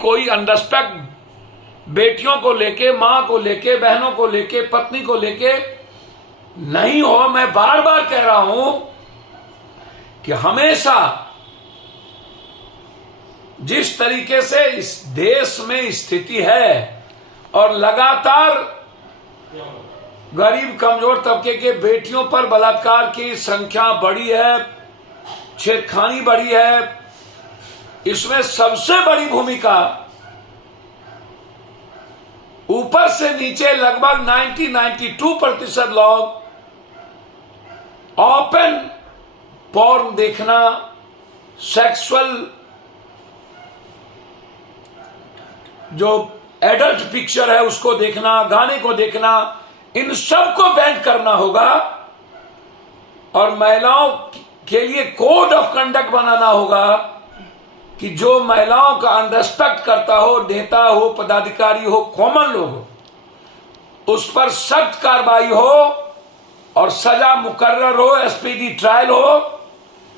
कोई अनरेस्पेक्ट बेटियों को लेके, मां को लेके, बहनों को लेके, पत्नी को लेके नहीं हो। मैं बार बार कह रहा हूं कि हमेशा जिस तरीके से इस देश में स्थिति है और लगातार गरीब कमजोर तबके के बेटियों पर बलात्कार की संख्या बढ़ी है, छेड़खानी बढ़ी है, इसमें सबसे बड़ी भूमिका ऊपर से नीचे लगभग 92% लोग ओपन पॉर्न देखना, सेक्सुअल जो एडल्ट पिक्चर है उसको देखना, गाने को देखना, इन सब को बैन करना होगा और महिलाओं के लिए कोड ऑफ कंडक्ट बनाना होगा कि जो महिलाओं का अनरेस्पेक्ट करता हो, नेता हो, पदाधिकारी हो, कॉमन लोग हो, उस पर सख्त कार्रवाई हो और सजा मुकर्रर हो, एसपीडी ट्रायल हो।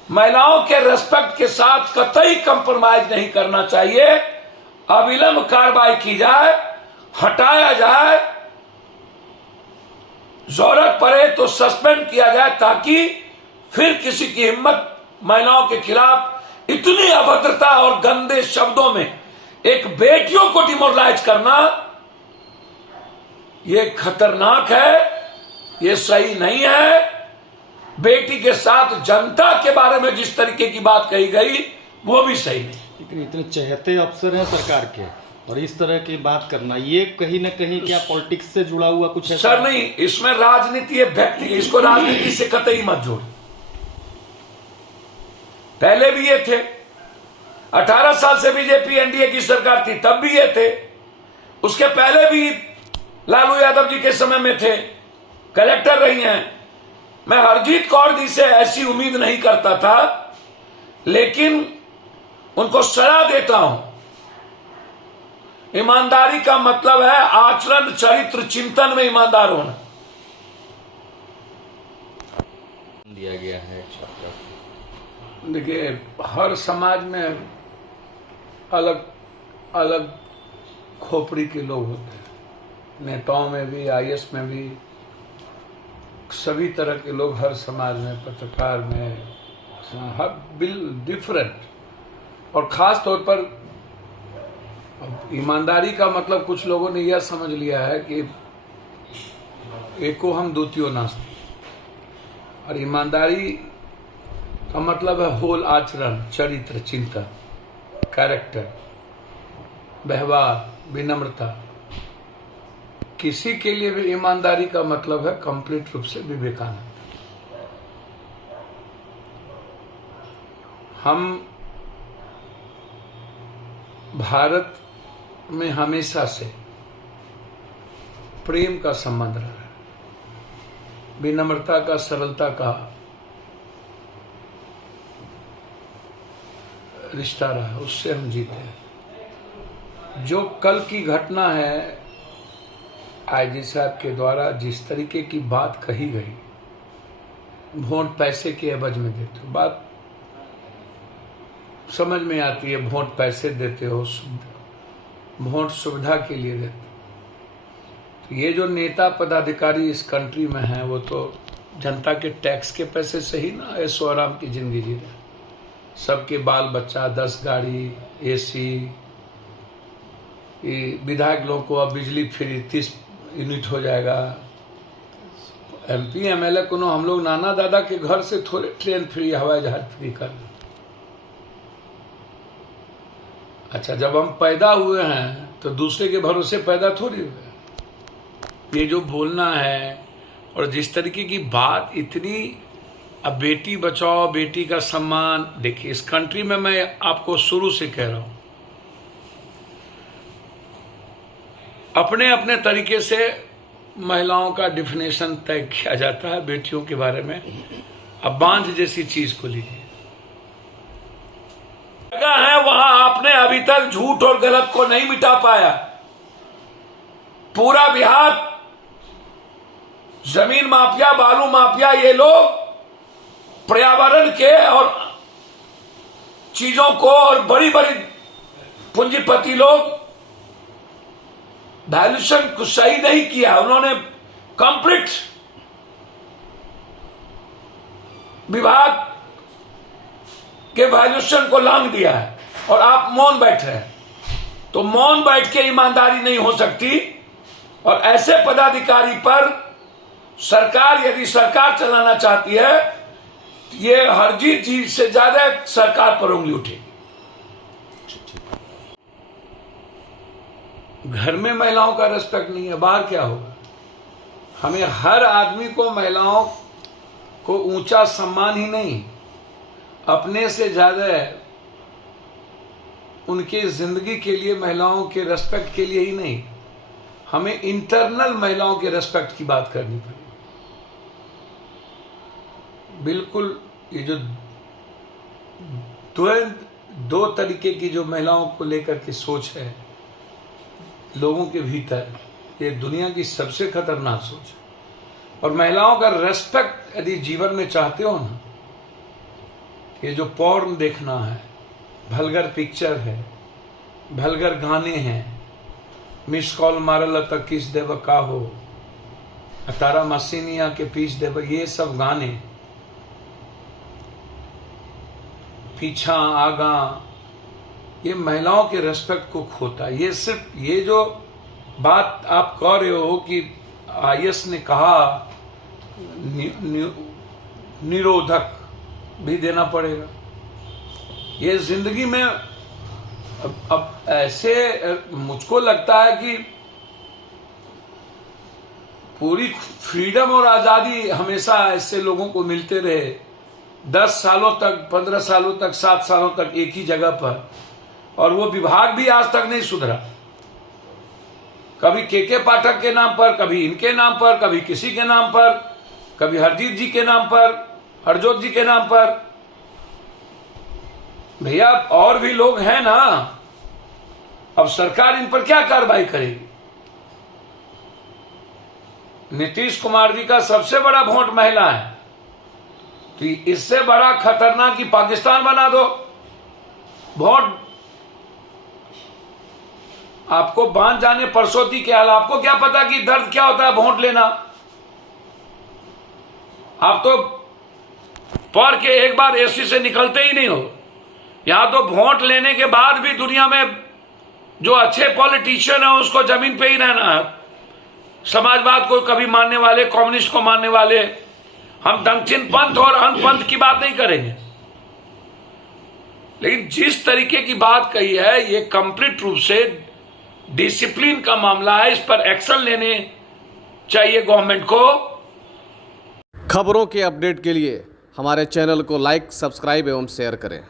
महिलाओं के रेस्पेक्ट के साथ कतई कंप्रोमाइज नहीं करना चाहिए। अविलंब कार्रवाई की जाए, हटाया जाए, जरूरत पड़े तो सस्पेंड किया जाए, ताकि फिर किसी की हिम्मत महिलाओं के खिलाफ इतनी अभद्रता और गंदे शब्दों में एक बेटियों को डिमोरलाइज करना, ये खतरनाक है, ये सही नहीं है। बेटी के साथ जनता के बारे में जिस तरीके की बात कही गई वो भी सही नहीं। लेकिन इतने चहेते अफसर हैं सरकार के और इस तरह की बात करना, ये कहीं ना कहीं क्या पॉलिटिक्स से जुड़ा हुआ कुछ है? सर नहीं, इसमें राजनीति है, व्यक्ति, इसको राजनीति से कतई मत जोड़। पहले भी ये थे, 18 साल से बीजेपी एनडीए की सरकार थी, तब भी ये थे। उसके पहले भी लालू यादव जी के समय में थे, कलेक्टर रही हैं। मैं हरजीत कौर जी से ऐसी उम्मीद नहीं करता था, लेकिन उनको सलाह देता हूं। ईमानदारी का मतलब है आचरण, चरित्र, चिंतन में ईमानदार होना। दिया गया है। देखिए, हर समाज में अलग अलग खोपड़ी के लोग होते हैं, नेताओं में भी, आईएएस में भी, सभी तरह के लोग हर समाज में, पत्रकार में, हर बिल डिफरेंट। और खास तौर पर ईमानदारी का मतलब कुछ लोगों ने यह समझ लिया है कि एको हम द्वितीयो नास्ति, और ईमानदारी का मतलब है होल आचरण, चरित्र, चिंतन, कैरेक्टर, व्यवहार, विनम्रता। किसी के लिए भी ईमानदारी का मतलब है कंप्लीट रूप से विवेकानंद। हम भारत में हमेशा से प्रेम का संबंध रहा है, विनम्रता का, सरलता का रिश्ता रहा है, उससे हम जीते हैं। जो कल की घटना है, आईजी साहब के द्वारा जिस तरीके की बात कही गई, वोट पैसे के एवज में देते हो, बात समझ में आती है। वोट पैसे देते हो, वोट सुविधा के लिए देते हो। तो ये जो नेता पदाधिकारी इस कंट्री में हैं, वो तो जनता के टैक्स के पैसे से ही ना ऐशो आराम की जिंदगी जी रहे। सबके बाल बच्चा, 10 गाड़ी, एसी, विधायक लोगों को अब बिजली फ्री 30 यूनिट हो जाएगा। एमपी एमएलए को हम लोग नाना दादा के घर से थोड़े ट्रेन फ्री, हवाई जहाज फ्री कर दें। अच्छा, जब हम पैदा हुए हैं तो दूसरे के भरोसे पैदा थोड़ी हुए। ये जो बोलना है और जिस तरीके की बात, इतनी, अब बेटी बचाओ, बेटी का सम्मान। देखिए, इस कंट्री में मैं आपको शुरू से कह रहा हूं, अपने अपने तरीके से महिलाओं का डिफिनेशन तय किया जाता है बेटियों के बारे में। अब बांझ जैसी चीज को लीजिए, जगह है वहां आपने अभी तक झूठ और गलत को नहीं मिटा पाया। पूरा बिहार जमीन माफिया, बालू माफिया, ये लोग पर्यावरण के और चीजों को और बड़ी बड़ी पूंजीपति लोग वैल्यूएशन को सही नहीं किया, उन्होंने कंप्लीट विभाग के वैल्यूएशन को लांग दिया है और आप मौन बैठ रहे हैं। तो मौन बैठ के ईमानदारी नहीं हो सकती, और ऐसे पदाधिकारी पर सरकार यदि सरकार चलाना चाहती है तो ये हरजीत जी से ज्यादा सरकार पर उंगली उठेगी। घर में महिलाओं का रेस्पेक्ट नहीं है, बाहर क्या होगा? हमें हर आदमी को, महिलाओं को ऊंचा सम्मान ही नहीं, अपने से ज्यादा उनके जिंदगी के लिए, महिलाओं के रेस्पेक्ट के लिए ही नहीं, हमें इंटरनल महिलाओं के रेस्पेक्ट की बात करनी पड़ेगी। बिल्कुल ये जो दो तरीके की जो महिलाओं को लेकर के सोच है लोगों के भीतर, ये दुनिया की सबसे खतरनाक सोच है। और महिलाओं का रेस्पेक्ट यदि जीवन में चाहते हो ना, ये जो पॉर्न देखना है, भलगर पिक्चर है, भलगर गाने हैं, मिस कॉल मारल तक किस देव का हो, तारा मसीनिया के पीछ देव, ये सब गाने, पीछा आगा, ये महिलाओं के रेस्पेक्ट को खोता है। ये सिर्फ ये जो बात आप कह रहे हो कि आईएस ने कहा निरोधक भी देना पड़ेगा, ये जिंदगी में अब ऐसे मुझको लगता है कि पूरी फ्रीडम और आजादी हमेशा ऐसे लोगों को मिलते रहे, 10 सालों तक, 15 सालों तक, 7 सालों तक एक ही जगह पर, और वो विभाग भी आज तक नहीं सुधरा। कभी के पाठक के नाम पर, कभी इनके नाम पर, कभी किसी के नाम पर, कभी हरजीत जी के नाम पर, हरजोत जी के नाम पर। भैया और भी लोग हैं ना, अब सरकार इन पर क्या कार्रवाई करेगी? नीतीश कुमार जी का सबसे बड़ा वोट महिला है, तो इससे बड़ा खतरनाक कि पाकिस्तान बना दो वोट। आपको बांध जाने परसोती के हाल, आपको क्या पता कि दर्द क्या होता है वोट लेना? आप तो पढ़ के एक बार एसी से निकलते ही नहीं हो। यहां तो वोट लेने के बाद भी दुनिया में जो अच्छे पॉलिटिशियन है उसको जमीन पे ही रहना है। समाजवाद को कभी मानने वाले, कम्युनिस्ट को मानने वाले, हम दक्षिण पंथ और अंत पंथ की बात नहीं करेंगे। लेकिन जिस तरीके की बात कही है, ये कंप्लीट रूप से डिसिप्लिन का मामला है, इस पर एक्शन लेने चाहिए गवर्नमेंट को। खबरों के अपडेट के लिए हमारे चैनल को लाइक, सब्सक्राइब एवं शेयर करें।